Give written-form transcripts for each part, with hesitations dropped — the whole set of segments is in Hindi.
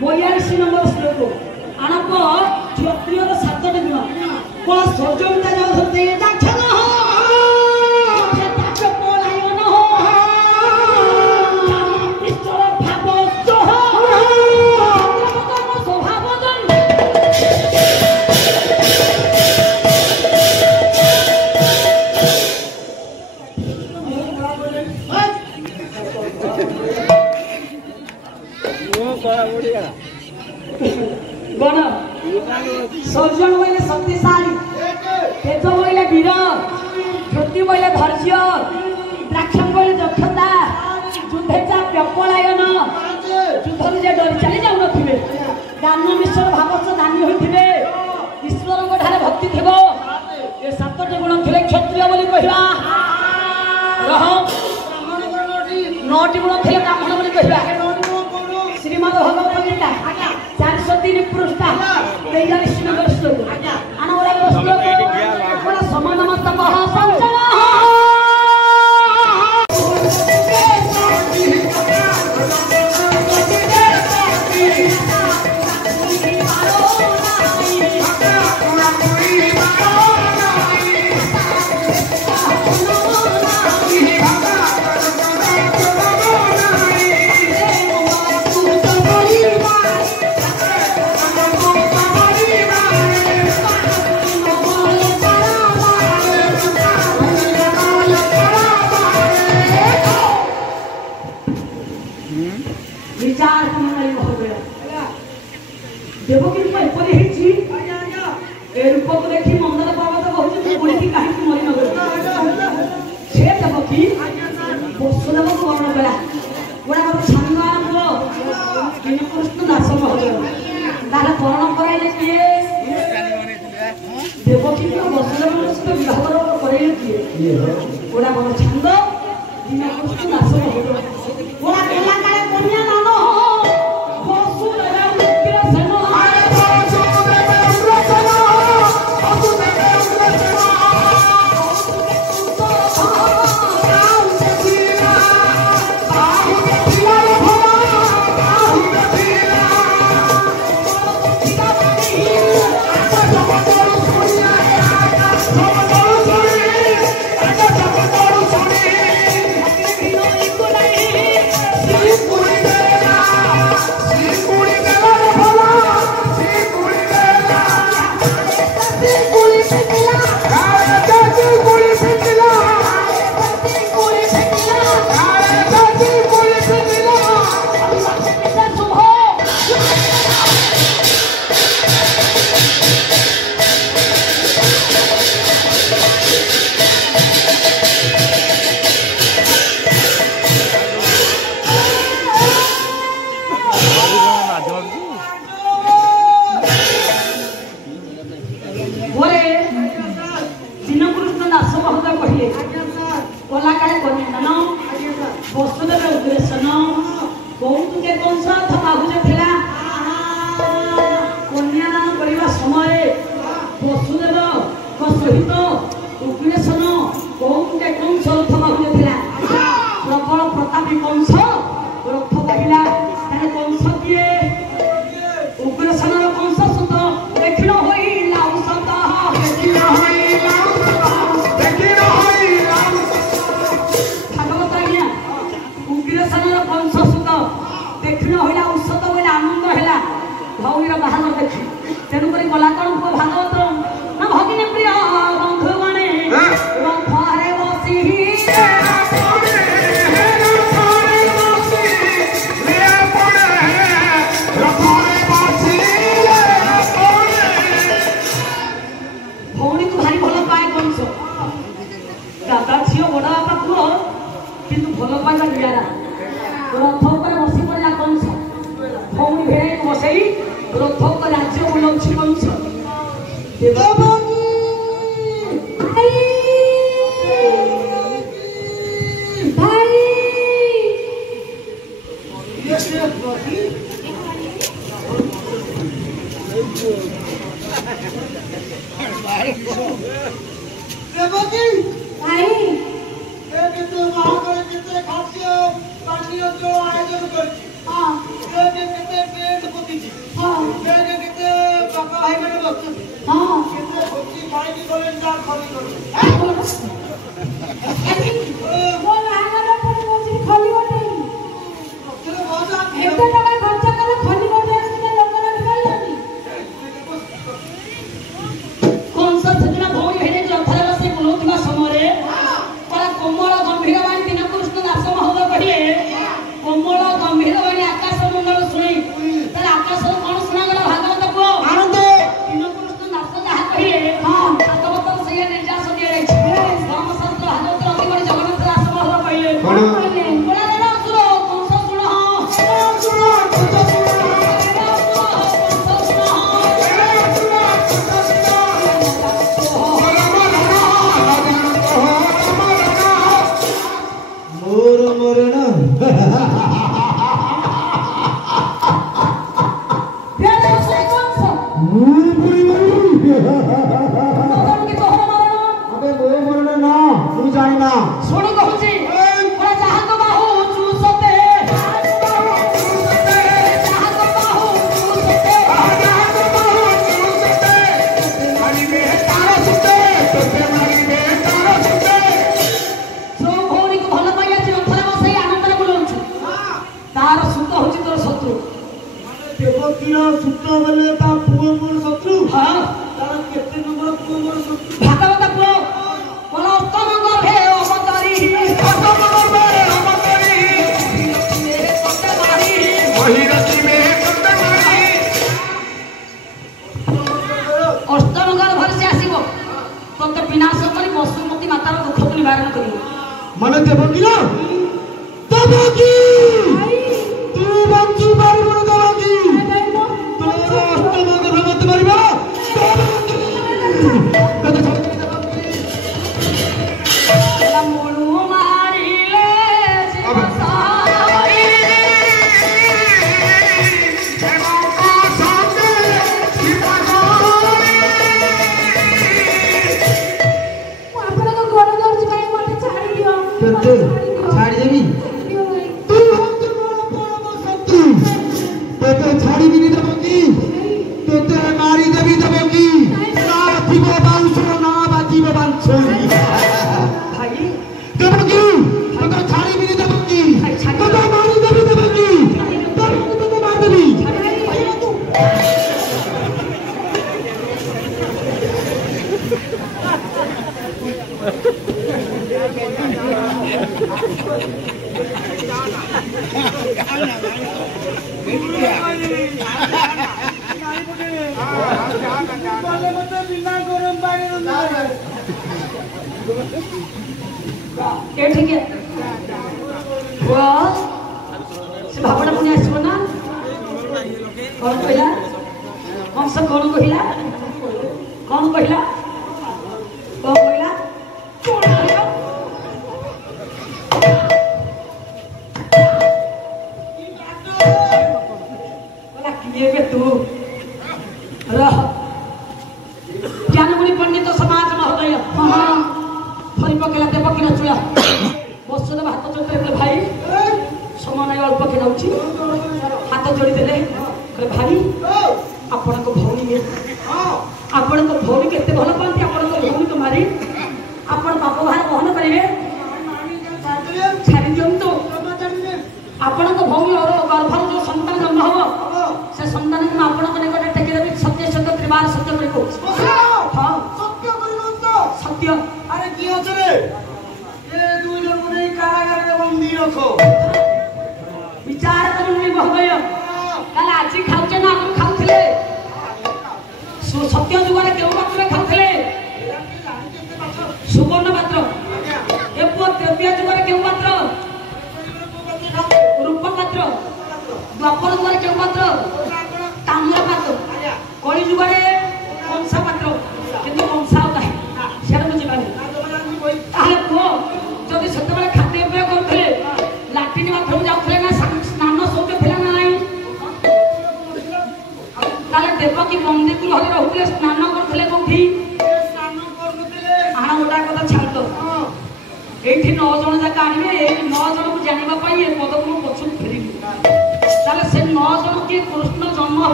42 नंबर श्लोक आणप क्षत्रियर 7 गुण को सजमिता जाते दाक्षण गण सर्जन बोले शक्तिशाली तेज बोले वीर ज्योति बोले धैर्य द्राक्षण बोले दक्षता युद्धेचा व्यपलायन युद्धर जे डरी चली जाऊ नथिबे दानमीश्वर भावस दानी होइथिबे ईश्वर ठारे भक्ति थिबो ए 7टी गुण थिले क्षत्रिय बोली कहिबा रह 9टी गुण थिले ब्राह्मण बोली कहिबा श्रीमद् भगवत गीता 403 पृष्ठा 43 नंबर श्लोक आनवरा श्लोक समानमस्तमः पंचमः विचार करने देवकी रूप एपरी ए रूप को देखी मंदर पर्वत कहते बुढ़ी कहीं मरी नगर से देवकी वसुदेव को वर्ण कला गोड़ा छान आरंभ कृष्ण दास तार करण कराइले किए देवकी को वसुदेव सहित विवाह कराइले किए गोड़ा छांद कृष्ण दास गोड़ा केला काले कन्या नाम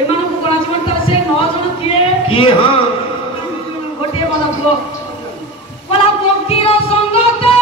ଏମାନଙ୍କୁ ଗଣାଯିବ ତାର ସେ 9 ଜଣ କିଏ ହଁ ଗୋଟିଏ ବଡ଼ ପୁଅ କଲା ପକ୍ଷୀର ସଙ୍ଗତେ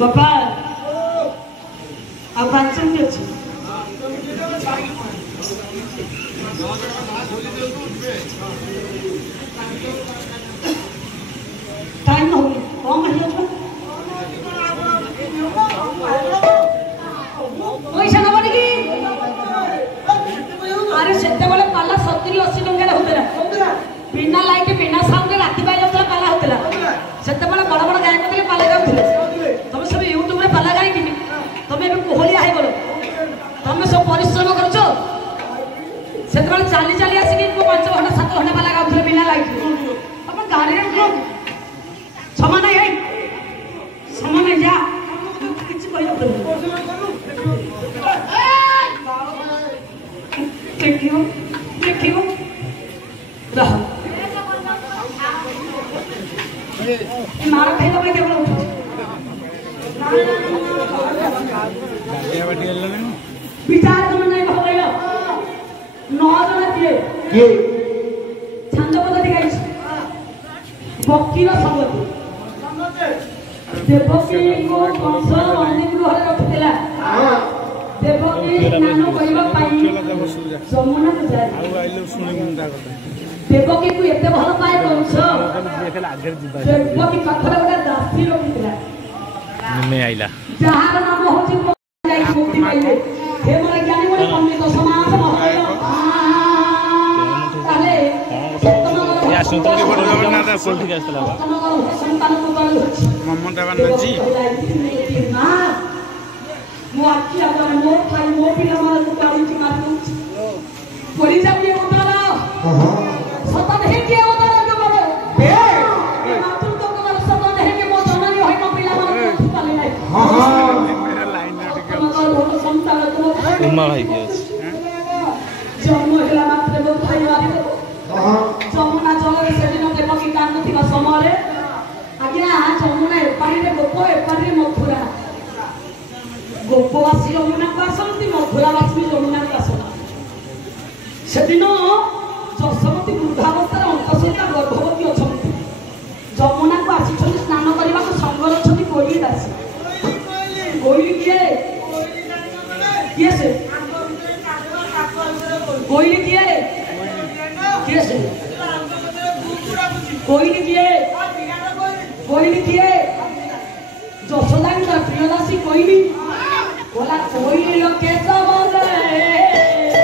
बापा अब बात सुन के छी टाइम हो गया कौन है जो पैसा न बनी की अरे सेते वाले पाला 70 80 टंका रे होतरा बिना लाइट बिना साउंड राती बाय जतला पाला होतला सेते वाले बड़ बड़ गायक के पाला गाउथले तुम सब यूट्यूब रे पाला गाई कि तुम ए कोहलिया है बोलो तुम सब परिश्रम करछो सेते वाले चाली चाली आसी कि 5 घंटा 7 घंटा पाला गाउथले बिना लाइट तुम गाड़ी रे समान है समान है जा किछ कहियो देखियो रह मारा खाई दबे केवल उठ विचार तुम नहीं हो गयो 9 जना दिए के छंद पद्धति गाइस बकीर संगति देवकी को कंस अनेक घरे रखितला देवकी स्नान करिबा पाई जमुना को जाय आउ आइलो सुनि मुंडा କଥା देवकी को एते भल पाए कंस देवकी कथरे गोटे दासी रखितला निमे आइला जहार नाम होची जाई मुक्ति पाइले हे मोर ज्ञानी मोर पंडित समाज महल ताले ये आसुतोष बड़ जगन्नाथ सोल्टी आस्तला संतान को बल ममता बनजी मो आखि आगर मो भाई मो पिला मार को गाड़ी की मार पड़ी जाबे उतारा सतन हे के उतारा जो बड़े बे मातृ तो को सतन हे के मो जननी होय न पिला मार को पाले नाही हां मेरा लाइन नट मगर संतान को उम्मा भाई के जन्म होला मात्र मो भाई मारी जमुना जल से दिन के पकी कांद थिबा समय रे आज्ञा जमुना पानी रे गोप ए पानी मथुरा गोपवासी जमुना को आसती मथुरावासी जमुना को आसती से दिन जशवती वृद्धावस्था अंतसहिता गर्भवती अच्छा जमुना को आसी स्नान करने को संगर अच्छा कोई दासी कोई किए किए से कोई किए किए से कोई किए जशोदा प्रियदासी कोई बोला कोई लोग कैसा बोल रहे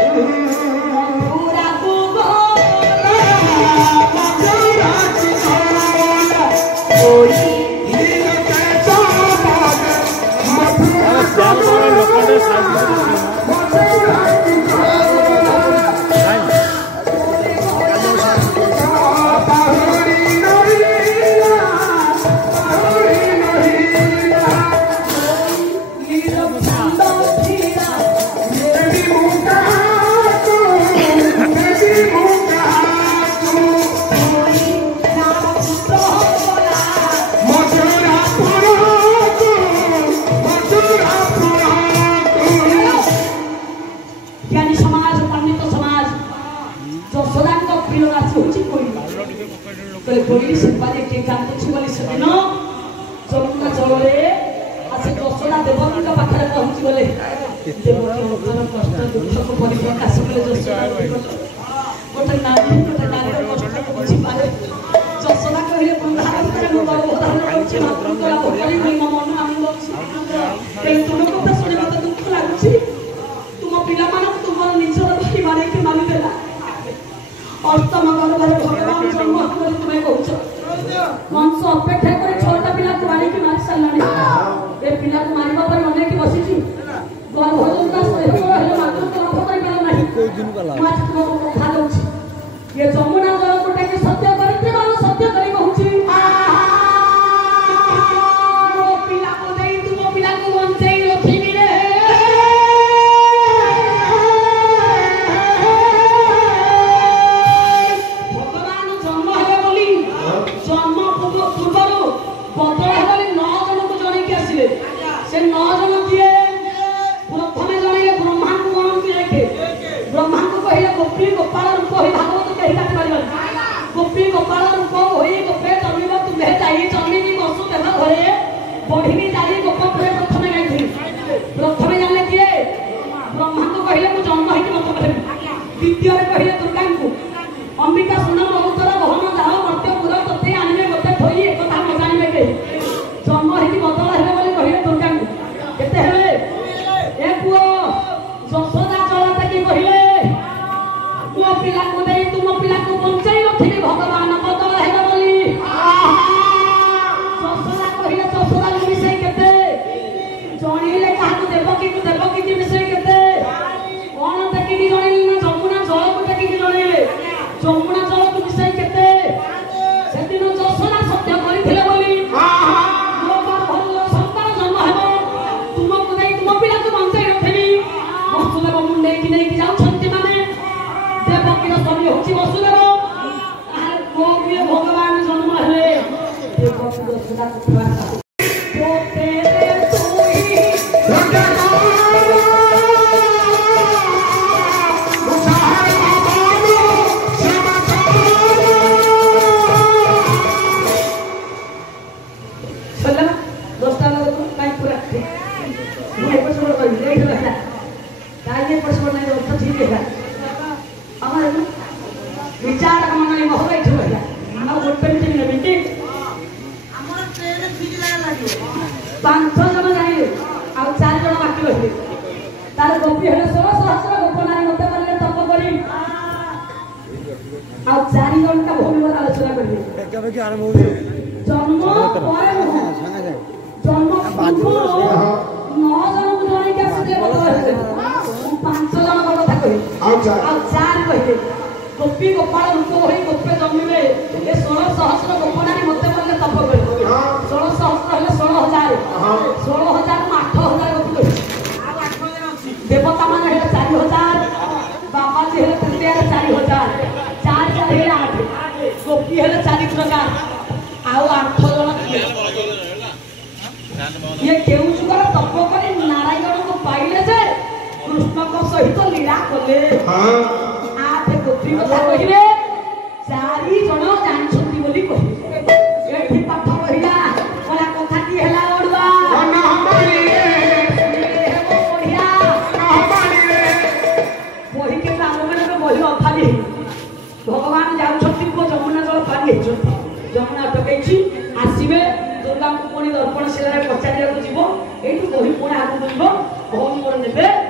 दुर्गा को पुणी दर्पण शिला पचार जीव ये बही पुणी आगे भौम देवे